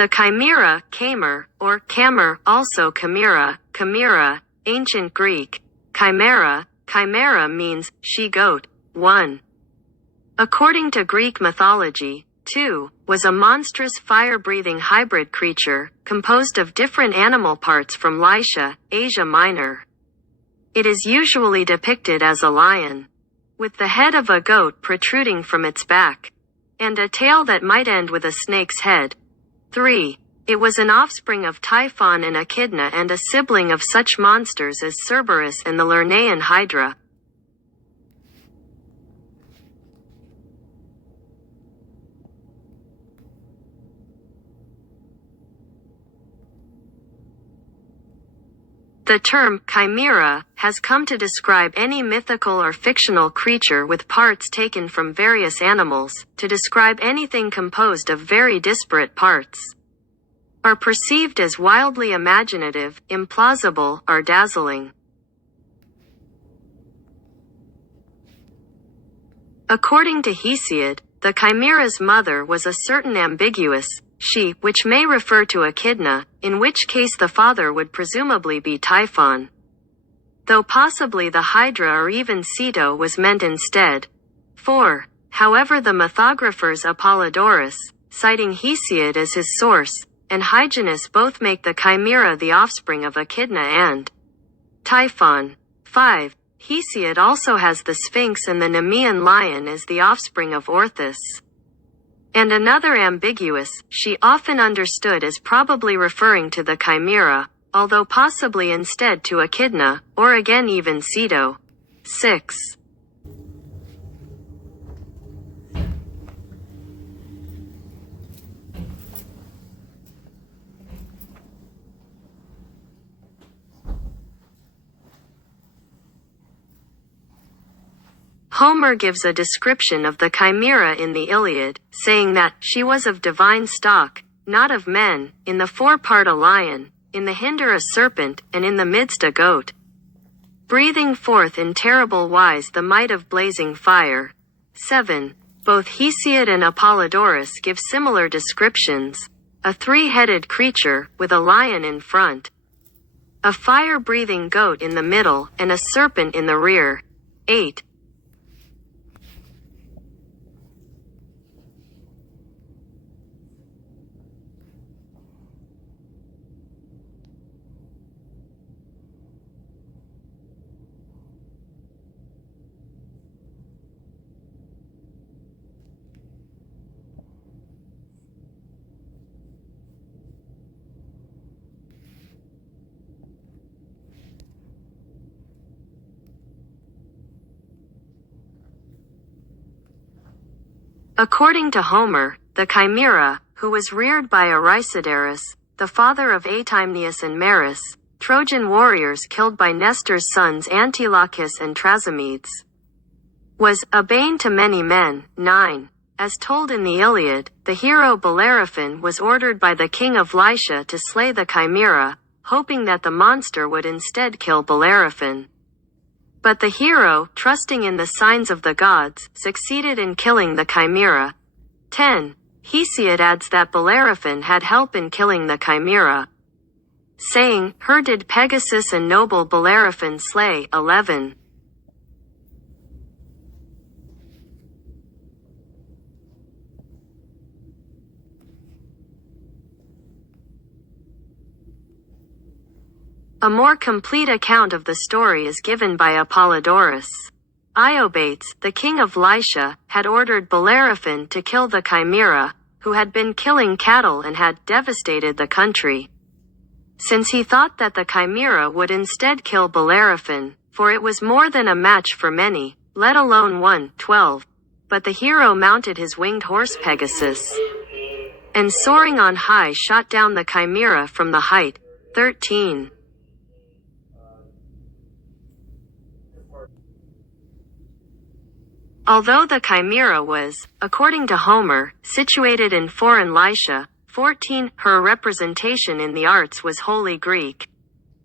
The chimera, chamer, or chamer, also chimera, ancient Greek, chimera means she-goat. 1. According to Greek mythology, 2, was a monstrous fire-breathing hybrid creature, composed of different animal parts from Lycia, Asia Minor. It is usually depicted as a lion, with the head of a goat protruding from its back, and a tail that might end with a snake's head. 3. It was an offspring of Typhon and Echidna and a sibling of such monsters as Cerberus and the Lernaean Hydra. The term chimera has come to describe any mythical or fictional creature with parts taken from various animals, to describe anything composed of very disparate parts, are perceived as wildly imaginative, implausible, or dazzling. According to Hesiod, the chimera's mother was a certain ambiguous she, which may refer to Echidna, in which case the father would presumably be Typhon, though possibly the Hydra or even Ceto was meant instead. 4. However, the mythographers Apollodorus, citing Hesiod as his source, and Hyginus both make the chimera the offspring of Echidna and Typhon. 5. Hesiod also has the Sphinx and the Nemean lion as the offspring of Orthus, and another ambiguous she, often understood as probably referring to the chimera, although possibly instead to Echidna, or again even Ceto. 6. Homer gives a description of the chimera in the Iliad, saying that she was of divine stock, not of men, in the forepart a lion, in the hinder a serpent, and in the midst a goat, breathing forth in terrible wise the might of blazing fire. 7. Both Hesiod and Apollodorus give similar descriptions: a three-headed creature, with a lion in front, a fire-breathing goat in the middle, and a serpent in the rear. 8. According to Homer, the chimera, who was reared by Erysidarus, the father of Aetymneus and Maris, Trojan warriors killed by Nestor's sons Antilochus and Trasiomedes, was a bane to many men. 9. As told in the Iliad, the hero Bellerophon was ordered by the king of Lycia to slay the chimera, hoping that the monster would instead kill Bellerophon. But the hero, trusting in the signs of the gods, succeeded in killing the chimera. 10. Hesiod adds that Bellerophon had help in killing the chimera, saying, "Her did Pegasus and noble Bellerophon slay." 11. A more complete account of the story is given by Apollodorus. Iobates, the king of Lycia, had ordered Bellerophon to kill the chimera, who had been killing cattle and had devastated the country, since he thought that the chimera would instead kill Bellerophon, for it was more than a match for many, let alone one. 12. But the hero mounted his winged horse Pegasus, and soaring on high shot down the chimera from the height. 13. Although the chimera was, according to Homer, situated in foreign Lycia. 14. Her representation in the arts was wholly Greek.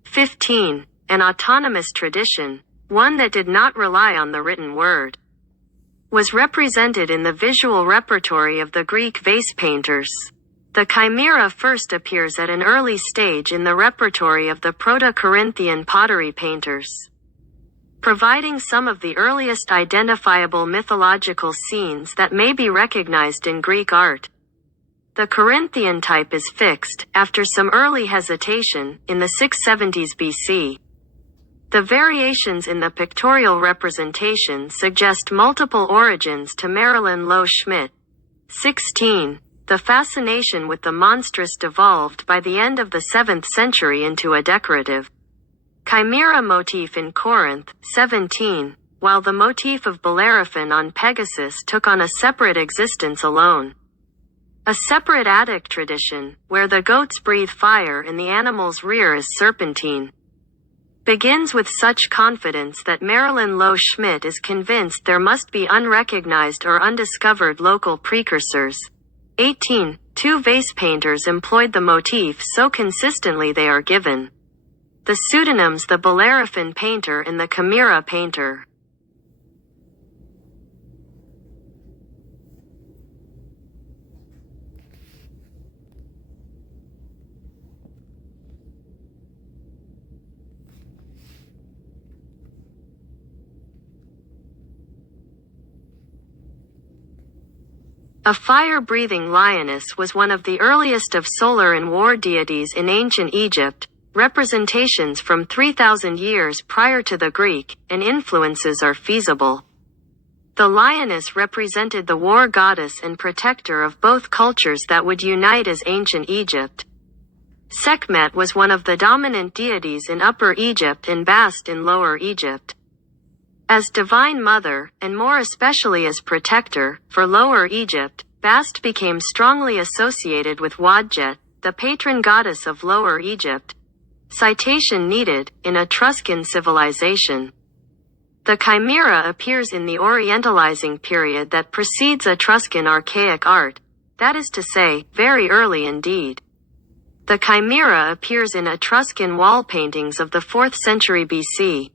15. An autonomous tradition, one that did not rely on the written word, was represented in the visual repertory of the Greek vase painters. The chimera first appears at an early stage in the repertory of the Proto-Corinthian pottery painters, providing some of the earliest identifiable mythological scenes that may be recognized in Greek art. The Corinthian type is fixed, after some early hesitation, in the 670s BC. The variations in the pictorial representation suggest multiple origins to Marilyn Lowe Schmidt. 16. The fascination with the monstrous devolved by the end of the 7th century into a decorative chimera motif in Corinth. 17. While the motif of Bellerophon on Pegasus took on a separate existence alone. A separate Attic tradition, where the goats breathe fire and the animal's rear is serpentine, begins with such confidence that Marilyn Lowe Schmidt is convinced there must be unrecognized or undiscovered local precursors. 18. Two vase painters employed the motif so consistently they are given the pseudonyms the Bellerophon painter and the Chimera painter. A fire-breathing lioness was one of the earliest of solar and war deities in ancient Egypt. Representations from 3,000 years prior to the Greek, and influences are feasible. The lioness represented the war goddess and protector of both cultures that would unite as ancient Egypt. Sekhmet was one of the dominant deities in Upper Egypt and Bast in Lower Egypt. As Divine Mother, and more especially as protector, for Lower Egypt, Bast became strongly associated with Wadjet, the patron goddess of Lower Egypt. Citation needed, in Etruscan civilization. The chimera appears in the Orientalizing period that precedes Etruscan archaic art, that is to say, very early indeed. The chimera appears in Etruscan wall paintings of the 4th century BC.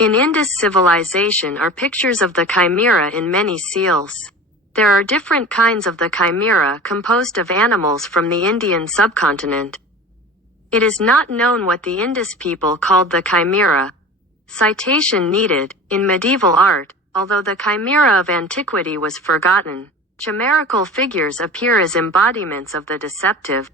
In Indus civilization are pictures of the chimera in many seals. There are different kinds of the chimera composed of animals from the Indian subcontinent. It is not known what the Indus people called the chimera. Citation needed, in medieval art, although the chimera of antiquity was forgotten, chimerical figures appear as embodiments of the deceptive,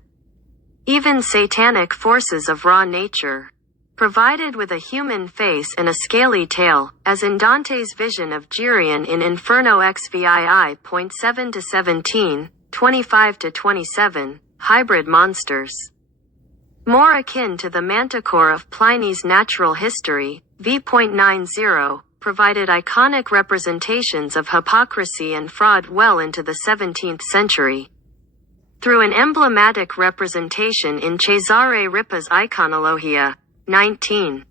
even satanic forces of raw nature, provided with a human face and a scaly tail, as in Dante's vision of Geryon in Inferno XVII. 7-17, 25-27, hybrid monsters. More akin to the manticore of Pliny's Natural History, v.90, provided iconic representations of hypocrisy and fraud well into the 17th century. Through an emblematic representation in Cesare Ripa's Iconologia, 19.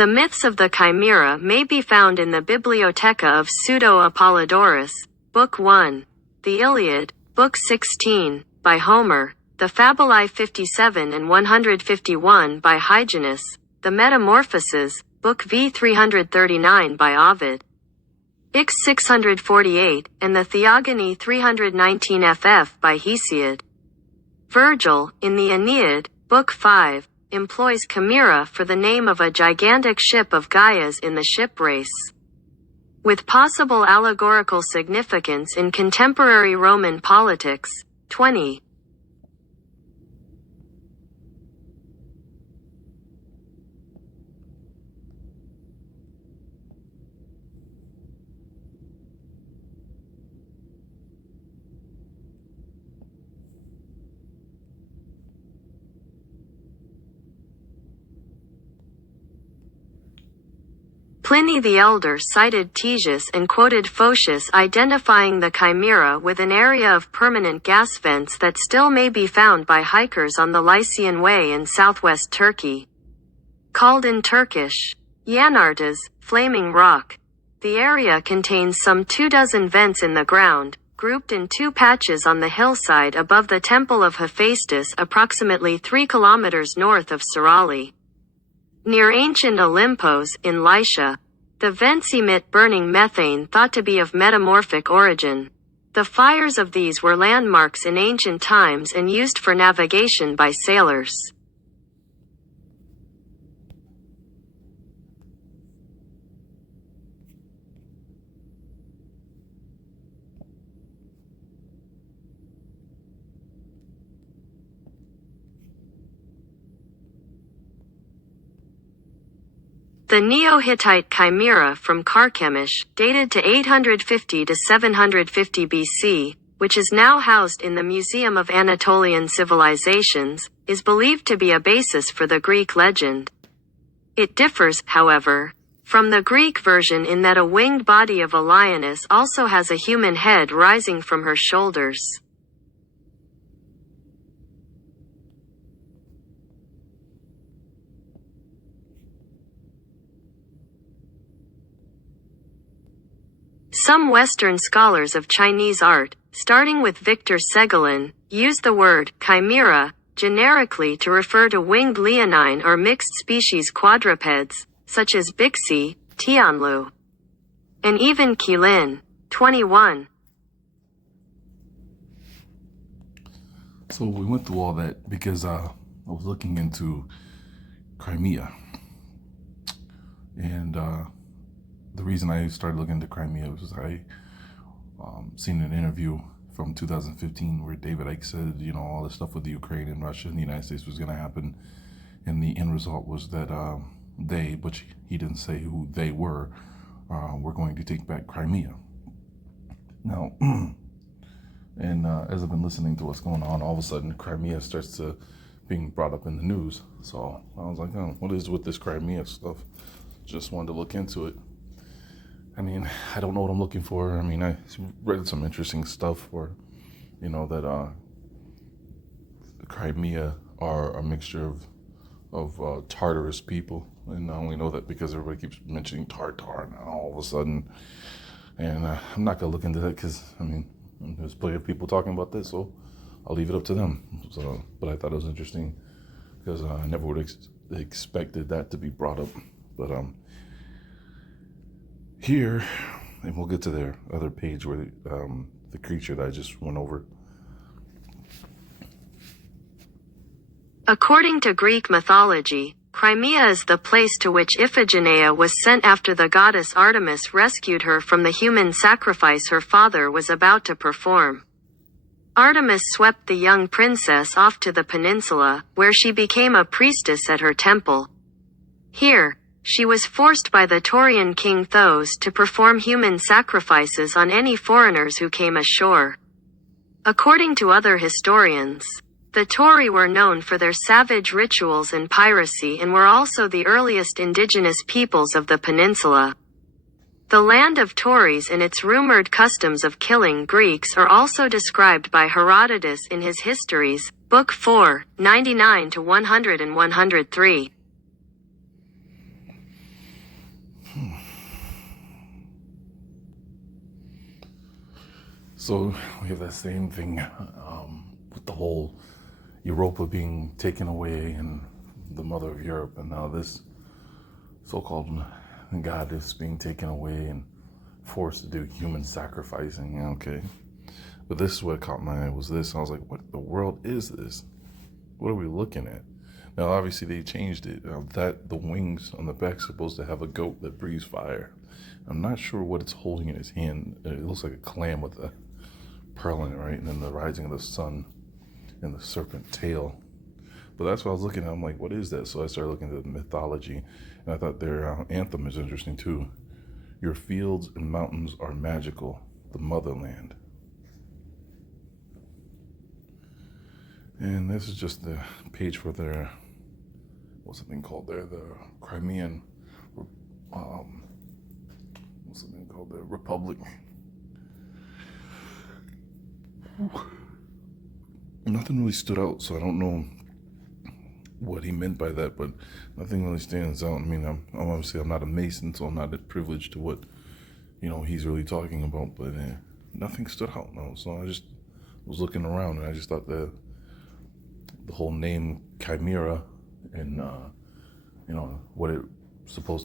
The myths of the chimera may be found in the Bibliotheca of Pseudo-Apollodorus, Book 1, the Iliad, Book 16, by Homer, the Fabulae 57 and 151 by Hyginus, the Metamorphoses, Book V 339 by Ovid, Ix 648, and the Theogony 319 ff by Hesiod. Virgil, in the Aeneid, Book 5, employs chimera for the name of a gigantic ship of Gaia's in the ship race, with possible allegorical significance in contemporary Roman politics. 20. Pliny the Elder cited Ctesias and quoted Photius identifying the Chimera with an area of permanent gas vents that still may be found by hikers on the Lycian Way in southwest Turkey. Called in Turkish, Yanartas, flaming rock. The area contains some 24 vents in the ground, grouped in two patches on the hillside above the Temple of Hephaestus approximately 3 kilometers north of Sirali. Near ancient Olympos, in Lycia, the vents emit burning methane thought to be of metamorphic origin. The fires of these were landmarks in ancient times and used for navigation by sailors. The Neo-Hittite Chimera from Carchemish, dated to 850 to 750 BC, which is now housed in the Museum of Anatolian Civilizations, is believed to be a basis for the Greek legend. It differs, however, from the Greek version in that a winged body of a lioness also has a human head rising from her shoulders. Some Western scholars of Chinese art, starting with Victor Segolin, use the word chimera generically to refer to winged leonine or mixed species quadrupeds, such as Bixi, Tianlu, and even Qilin. 21. So we went through all that because I was looking into Crimea, and the reason I started looking into Crimea was I seen an interview from 2015 where David Icke said, you know, all this stuff with the Ukraine and Russia and the United States was going to happen, and the end result was that they, but he didn't say who they were going to take back Crimea. Now, and as I've been listening to what's going on, all of a sudden Crimea starts to being brought up in the news. So I was like, oh, what is with this Crimea stuff? Just wanted to look into it. I mean, I don't know what I'm looking for. I mean, I read some interesting stuff where, you know, that Crimea are a mixture of Tartarus people. And I only know that because everybody keeps mentioning Tartar now all of a sudden. And I'm not going to look into that because, I mean, there's plenty of people talking about this, so I'll leave it up to them. So, but I thought it was interesting because I never would have expected that to be brought up. But here, and we'll get to their other page where the creature that I just went over. According to Greek mythology, Crimea is the place to which Iphigenia was sent after the goddess Artemis rescued her from the human sacrifice her father was about to perform. Artemis swept the young princess off to the peninsula, where she became a priestess at her temple. Here, she was forced by the Taurian king Thos to perform human sacrifices on any foreigners who came ashore. According to other historians, the Tauri were known for their savage rituals and piracy and were also the earliest indigenous peoples of the peninsula. The land of Tauris and its rumored customs of killing Greeks are also described by Herodotus in his Histories, Book 4, 99 to 100 and 103. So we have that same thing with the whole Europa being taken away and the mother of Europe, and now this so-called goddess being taken away and forced to do human sacrificing. Okay, but this is what caught my eye was this. I was like, what the world is this? What are we looking at? Now, obviously, they changed it. That the wings on the back supposed to have a goat that breathes fire. I'm not sure what it's holding in its hand. It looks like a clam with a pearl in it, right? And then the rising of the sun and the serpent tail. But that's what I was looking at. I'm like, what is that? So I started looking at the mythology, and I thought their anthem is interesting too. Your fields and mountains are magical, the motherland. And this is just the page for their, what's the thing called there? The Crimean what's the name called? The Republic. Nothing really stood out, so I don't know what he meant by that, but nothing really stands out. I mean, I'm obviously I'm not a Mason, so I'm not privileged to what he's really talking about, but nothing stood out. No, so I just was looking around, and I just thought that the whole name Chimera and what it supposed